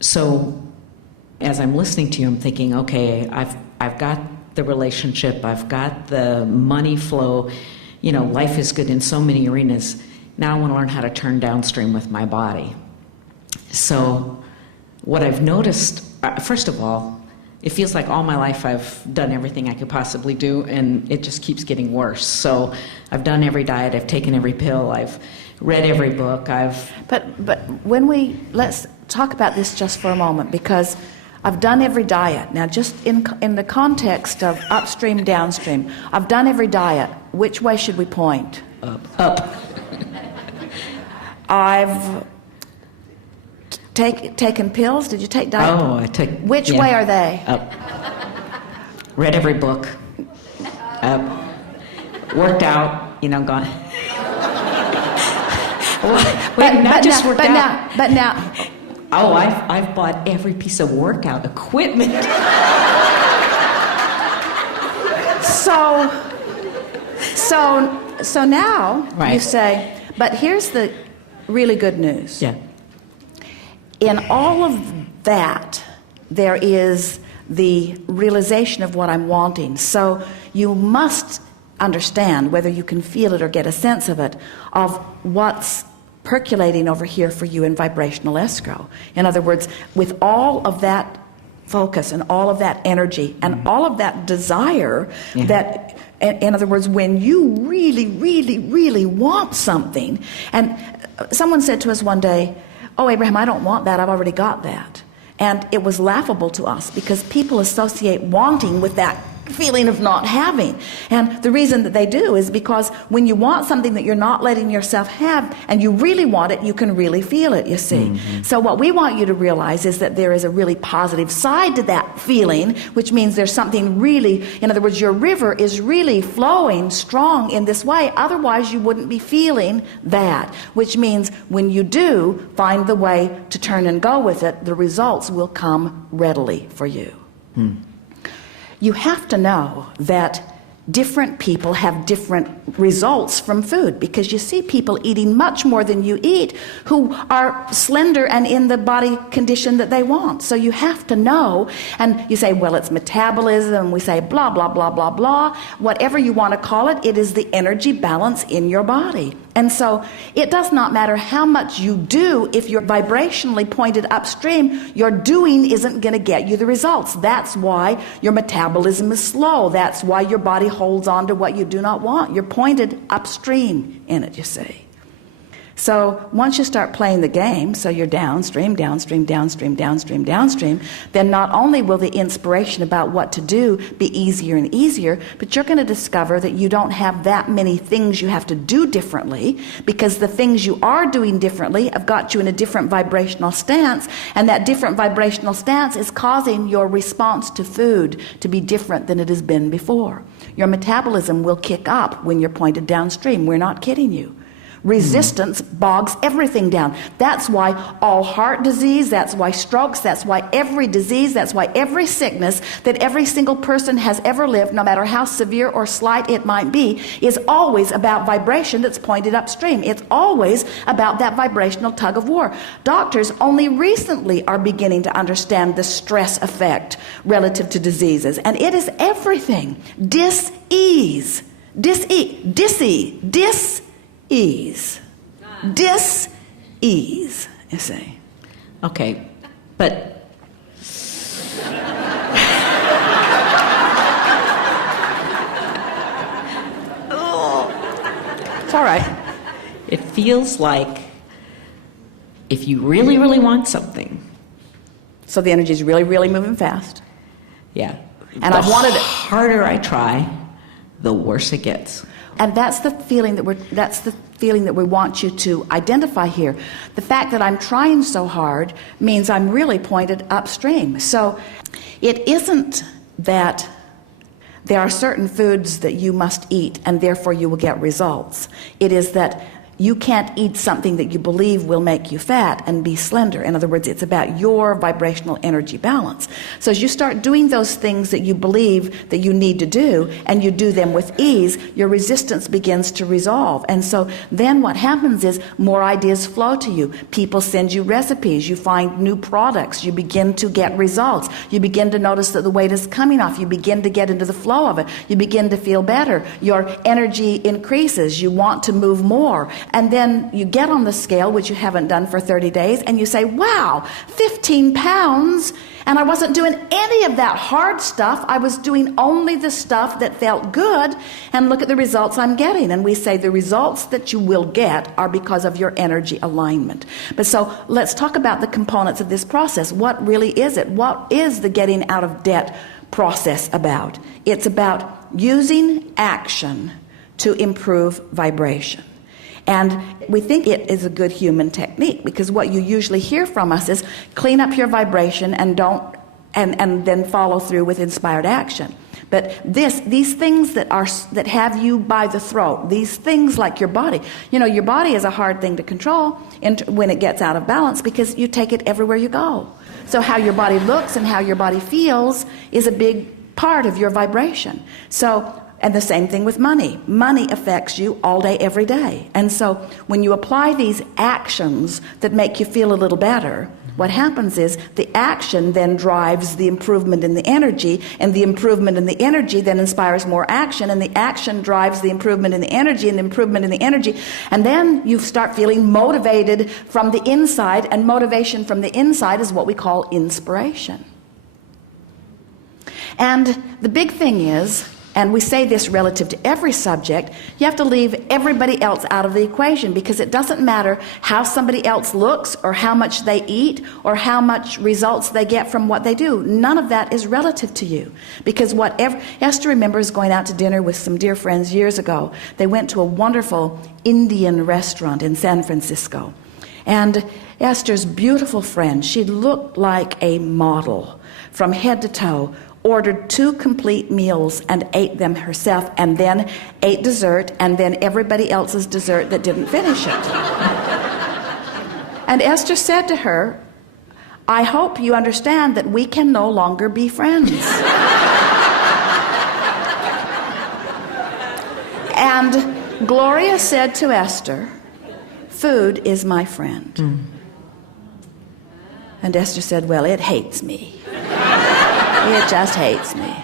So as I'm listening to you, I'm thinking, okay, I've got the relationship, I've got the money flow, life is good in so many arenas. Now I want to learn how to turn downstream with my body. So what I've noticed, first of all, it feels like all my life I've done everything I could possibly do, and it just keeps getting worse. So I've done every diet, I've taken every pill, I've read every book, But let's talk about this just for a moment, because I've done every diet. Now, just in the context of upstream, downstream, I've done every diet. Which way should we point? Up. I've taken pills. Did you take diet? Oh, I took... Which way are they? Up. Read every book. Up. Worked out, gone. But now... Oh, I've bought every piece of workout equipment. So now right. You say, but here's the really good news. Yeah. In all of that, there is the realization of what I'm wanting. So you must understand, whether you can feel it or get a sense of it, of what's percolating over here for you in vibrational escrow. In other words, with all of that focus and all of that energy and all of that desire, that, in other words, when you really, really, really want something, and someone said to us one day, "Oh, Abraham, I don't want that, I've already got that." And it was laughable to us because people associate wanting with that feeling of not having. And the reason that they do is because when you want something that you're not letting yourself have and you really want it, you can really feel it, you see. Mm-hmm. So what we want you to realize is that there is a really positive side to that feeling, which means there's something really, in other words, your river is really flowing strong in this way. Otherwise, you wouldn't be feeling that, which means when you do find the way to turn and go with it, the results will come readily for you. You have to know that different people have different results from food, because you see people eating much more than you eat who are slender and in the body condition that they want. So you have to know, and you say, well, it's metabolism, we say blah, blah, blah, blah, blah. Whatever you want to call it, it is the energy balance in your body. And so it does not matter how much you do. If you're vibrationally pointed upstream, your doing isn't going to get you the results. That's why your metabolism is slow. That's why your body holds on to what you do not want. You're pointed upstream in it, you see. So once you start playing the game, so you're downstream, downstream, downstream, downstream, downstream, then not only will the inspiration about what to do be easier and easier, but you're going to discover that you don't have that many things you have to do differently, because the things you are doing differently have got you in a different vibrational stance, and that different vibrational stance is causing your response to food to be different than it has been before. Your metabolism will kick up when you're pointed downstream. We're not kidding you. Resistance bogs everything down. That's why all heart disease, that's why strokes, that's why every disease, that's why every sickness that every single person has ever lived, no matter how severe or slight it might be, is always about vibration that's pointed upstream. It's always about that vibrational tug of war. Doctors only recently are beginning to understand the stress effect relative to diseases, and it is everything. Dis-ease, dis-ease, you see. Okay, but it's all right. It feels like if you really, really want something. So the energy is really, really moving fast. Yeah. And I've wanted it. The harder I try, the worse it gets. And that's the feeling that we want you to identify here. The fact that I'm trying so hard means I'm really pointed upstream. So it isn't that there are certain foods that you must eat and therefore you will get results. It is that you can't eat something that you believe will make you fat and be slender. In other words, it's about your vibrational energy balance. So as you start doing those things that you believe that you need to do, and you do them with ease, your resistance begins to resolve. And so then what happens is more ideas flow to you. People send you recipes. You find new products. You begin to get results. You begin to notice that the weight is coming off. You begin to get into the flow of it. You begin to feel better. Your energy increases. You want to move more. And then you get on the scale, which you haven't done for 30 days, and you say, wow, 15 pounds, and I wasn't doing any of that hard stuff. I was doing only the stuff that felt good, and look at the results I'm getting. And we say the results that you will get are because of your energy alignment. But so let's talk about the components of this process. What really is it? What is the getting out of debt process about? It's about using action to improve vibration. And we think it is a good human technique, because what you usually hear from us is clean up your vibration and then follow through with inspired action. But these things that have you by the throat, these things like your body, your body is a hard thing to control when it gets out of balance, because you take it everywhere you go. So how your body looks and how your body feels is a big part of your vibration. And the same thing with money. Money affects you all day, every day. And so when you apply these actions that make you feel a little better, what happens is the action then drives the improvement in the energy, and the improvement in the energy then inspires more action, and the action drives the improvement in the energy, and the improvement in the energy. And then you start feeling motivated from the inside, and motivation from the inside is what we call inspiration. And the big thing is, and we say this relative to every subject, you have to leave everybody else out of the equation, because it doesn't matter how somebody else looks or how much they eat or how much results they get from what they do. None of that is relative to you, because Esther remembers going out to dinner with some dear friends years ago. They went to a wonderful Indian restaurant in San Francisco. And Esther's beautiful friend, she looked like a model from head to toe, ordered 2 complete meals and ate them herself, and then ate dessert, and then everybody else's dessert that didn't finish it. And Esther said to her, I hope you understand that we can no longer be friends. And Gloria said to Esther, food is my friend. And Esther said, well, it hates me. It just hates me.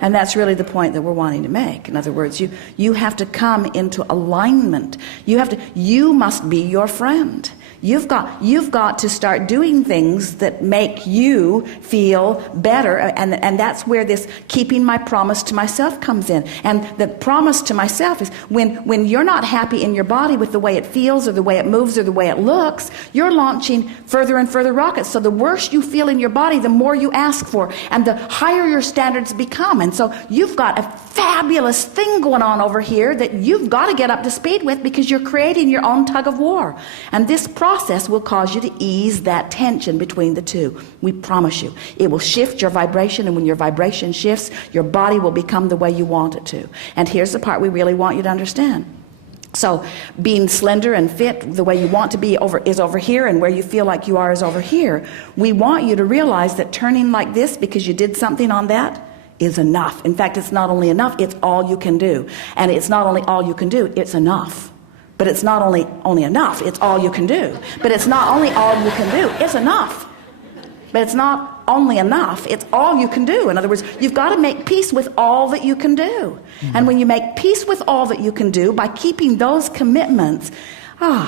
And that's really the point that we're wanting to make. In other words, you have to come into alignment. You must be your friend. You've got to start doing things that make you feel better, and that's where this keeping my promise to myself comes in. And the promise to myself is when you're not happy in your body with the way it feels or the way it moves or the way it looks, you're launching further and further rockets. So the worse you feel in your body, the more you ask for, and the higher your standards become. And so you've got a fabulous thing going on over here that you've got to get up to speed with, because you're creating your own tug of war. And this process will cause you to ease that tension between the two. We promise you. It will shift your vibration, and when your vibration shifts, your body will become the way you want it to. And here's the part we really want you to understand. So being slender and fit the way you want to be is over here, and where you feel like you are is over here. We want you to realize that turning like this because you did something on that is enough. In fact, it's not only enough, it's all you can do. And it's not only all you can do, it's enough. But it's not only enough, it's all you can do. But it's not only all you can do, it's enough. But it's not only enough, it's all you can do. In other words, you've got to make peace with all that you can do. And when you make peace with all that you can do, by keeping those commitments,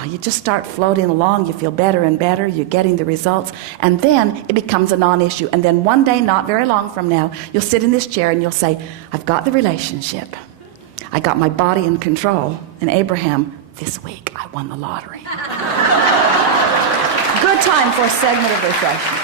you just start floating along. You feel better and better. You're getting the results. And then it becomes a non-issue. And then one day, not very long from now, you'll sit in this chair and you'll say, I've got the relationship. I got my body in control. And Abraham, this week I won the lottery. Good time for a segment of refreshment.